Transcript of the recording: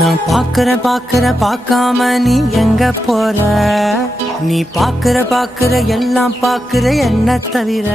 நான் பார்க்காம நீ எங்க போற? நீ பாக்குற எல்லாம் பாக்குற என்ன தவிர